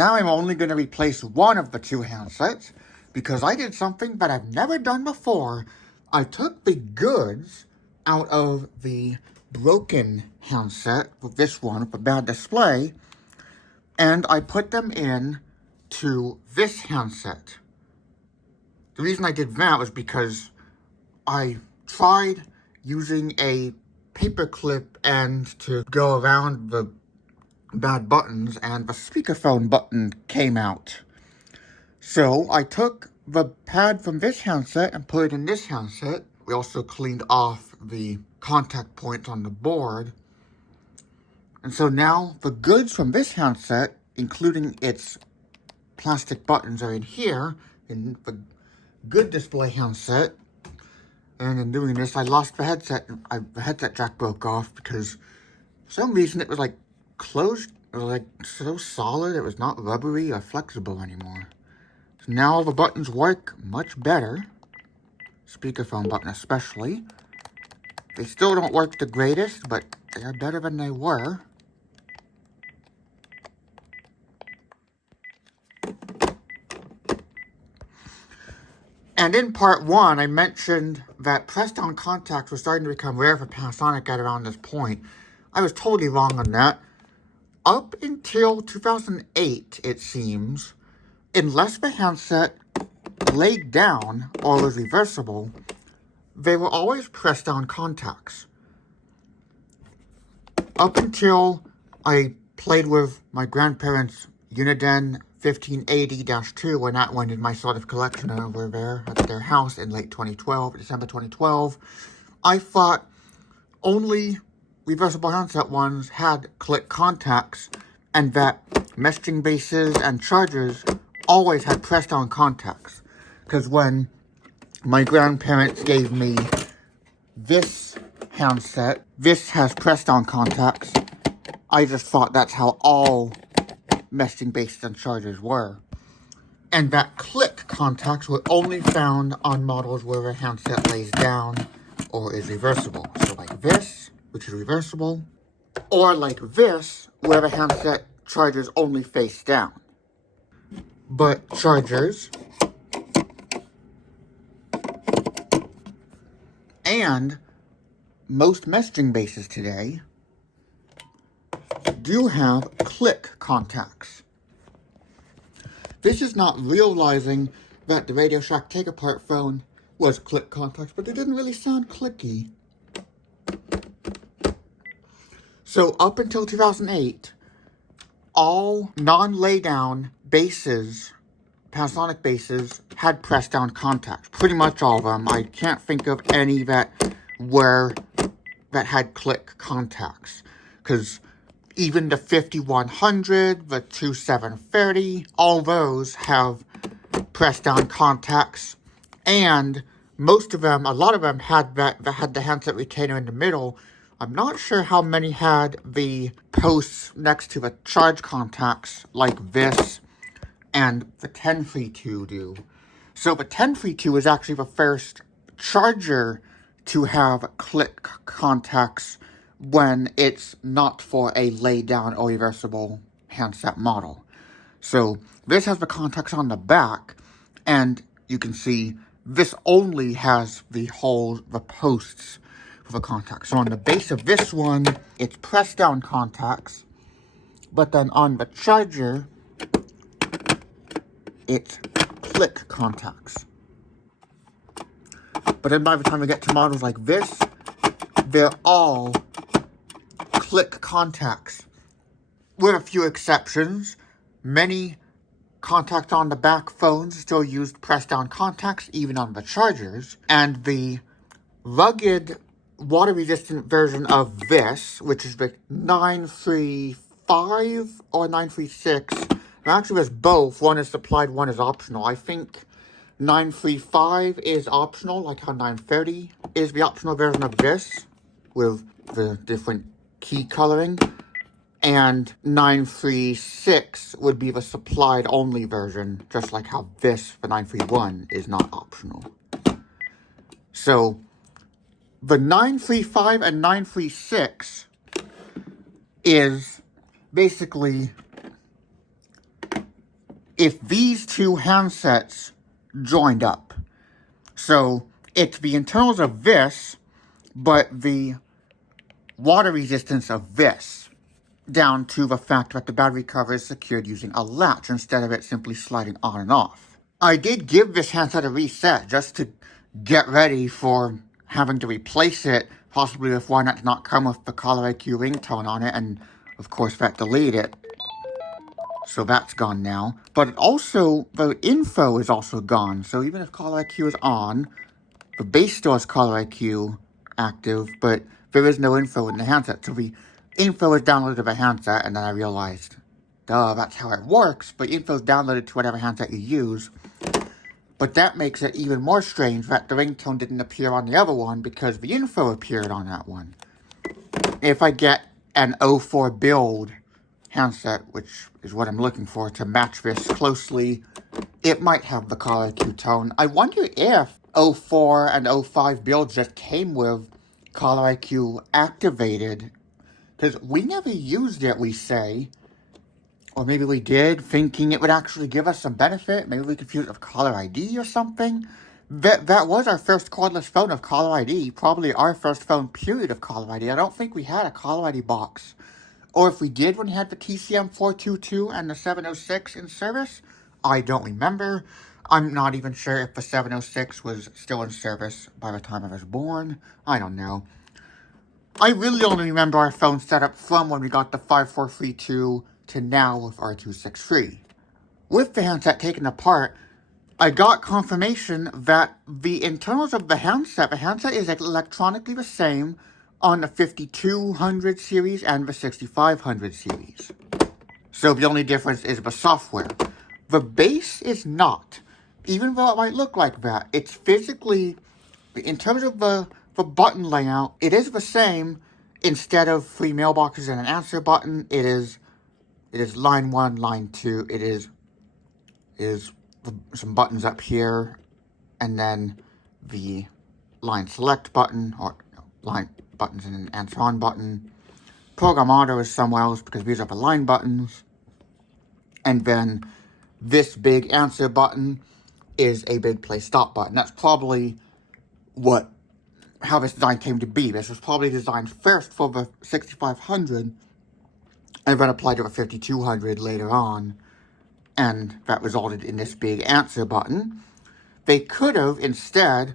Now I'm only going to replace one of the two handsets because I did something that I've never done before. I took the goods out of the broken handset, this one with a bad display, and I put them in to this handset. The reason I did that was because I tried using a paperclip end to go around the bad buttons, and the speakerphone button came out. So I took the pad from this handset and put it in this handset. We also cleaned off the contact points on the board. And so now the goods from this handset, including its plastic buttons, are in here, in the good display handset. And in doing this, I lost the headset. The headset jack broke off because for some reason it was like closed, or like so solid, it was not rubbery or flexible anymore. So now the buttons work much better. Speakerphone button especially. They still don't work the greatest, but they are better than they were. And in part one, I mentioned that press-down contacts were starting to become rare for Panasonic at around this point. I was totally wrong on that. Up until 2008, it seems, unless the handset laid down or was reversible, they were always press-down contacts. Up until I played with my grandparents' Uniden 1580-2, when that went in my sort of collection over there at their house in late 2012, December 2012, I thought only reversible handset ones had click contacts, and that messaging bases and chargers always had press-down contacts. Because when my grandparents gave me this handset, this has press-down contacts, I just thought that's how all messaging bases and chargers were. And that click contacts were only found on models where the handset lays down or is reversible. So like this, which is reversible, or like this, where the handset chargers only face down. But chargers and most messaging bases today do have click contacts. This is not realizing that the Radio Shack Take-Apart phone was click contacts, but it didn't really sound clicky. So up until 2008, all non-lay-down bases, Panasonic bases, had press-down contacts. Pretty much all of them. I can't think of any that had click contacts. Because even the 5100, the 2730, all those have press-down contacts. And most of them, a lot of them had the handset retainer in the middle. I'm not sure how many had the posts next to the charge contacts like this and the 1032 do. So the 1032 is actually the first charger to have click contacts when it's not for a lay-down or reversible handset model. So this has the contacts on the back, and you can see this only has the holes, the posts for the contacts. So on the base of this one, it's press-down contacts, but then on the charger, it's click contacts. But then by the time we get to models like this, they're all click contacts. With a few exceptions, many contacts on the back phones still used press-down contacts, even on the chargers. And the rugged, water-resistant version of this, which is the 935 or 936, actually there's both. One is supplied, one is optional. I think 935 is optional, like how 930 is the optional version of this, with the different key coloring. And 936 would be the supplied only version, just like how this, the 931, is not optional. So, the 935 and 936 is basically if these two handsets joined up. So it's the internals of this, but the water resistance of this, down to the fact that the battery cover is secured using a latch instead of it simply sliding on and off. I did give this handset a reset just to get ready for having to replace it, possibly with one that did not come with the Caller IQ ringtone on it, and of course that deleted it. So that's gone now. But also, the info is also gone. So even if Caller IQ is on, the base still has Caller IQ active, but there is no info in the handset. So the info is downloaded to the handset, and then I realized, duh, that's how it works. But info is downloaded to whatever handset you use. But that makes it even more strange that the ringtone didn't appear on the other one because the info appeared on that one. If I get an 04 build handset, which is what I'm looking for to match this closely, it might have the Caller IQ tone. I wonder if 04 and 05 builds just came with Caller IQ activated, because we never used it, we say. Or maybe we did, thinking it would actually give us some benefit. Maybe we confused it with Caller ID or something. That was our first cordless phone of Caller ID. Probably our first phone, period, of Caller ID. I don't think we had a Caller ID box. Or if we did when we had the TCM 422 and the 706 in service, I don't remember. I'm not even sure if the 706 was still in service by the time I was born. I don't know. I really only remember our phone setup from when we got the 5432 to now with R263. With the handset taken apart, I got confirmation that the internals of the handset is electronically the same on the 5200 series and the 6500 series. So the only difference is the software. The base is not. Even though it might look like that, it's physically, in terms of the button layout, it is the same. Instead of 3 mailboxes and an answer button, it is line 1, line 2. It is some buttons up here, and then the line select button, or no, line buttons and an answer on button. Program auto is somewhere else because these are the line buttons. And then this big answer button is a big play stop button. That's probably how this design came to be. This was probably designed first for the 6500 and then applied to the 5200 later on, and that resulted in this big answer button. They could have instead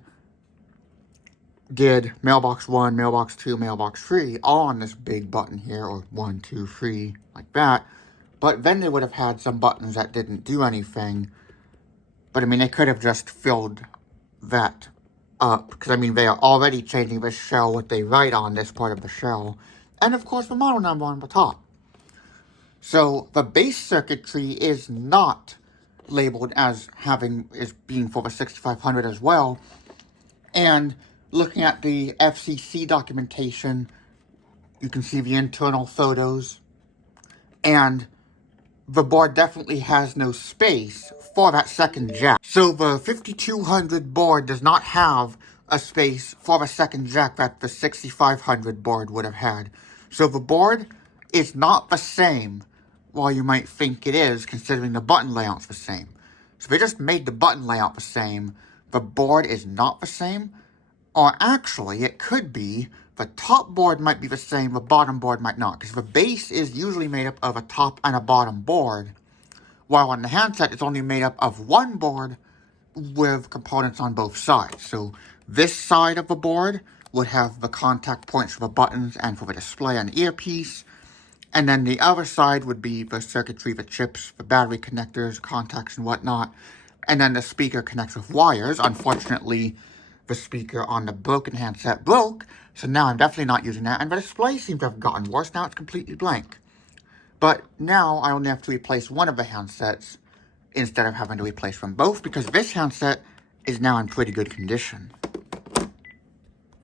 did mailbox 1, mailbox 2, mailbox 3 all on this big button here, or 1, 2, 3, like that. But then they would have had some buttons that didn't do anything. But I mean, they could have just filled that up, because I mean, they are already changing the shell, what they write on this part of the shell, and of course the model number on the top. So the base circuitry is not labeled as being for the 6500 as well. And looking at the FCC documentation, you can see the internal photos, and the board definitely has no space for that second jack. So the 5200 board does not have a space for the second jack that the 6500 board would have had. So the board is not the same, while you might think it is, considering the button layout's the same. So they just made the button layout the same. The board is not the same. Or actually, it could be the top board might be the same, the bottom board might not. Because the base is usually made up of a top and a bottom board, while on the handset it's only made up of one board with components on both sides. So this side of the board would have the contact points for the buttons and for the display and earpiece. And then the other side would be the circuitry, the chips, the battery connectors, contacts, and whatnot. And then the speaker connects with wires. Unfortunately, the speaker on the broken handset broke, so now I'm definitely not using that. And the display seems to have gotten worse. Now it's completely blank. But now I only have to replace one of the handsets instead of having to replace them both, because this handset is now in pretty good condition.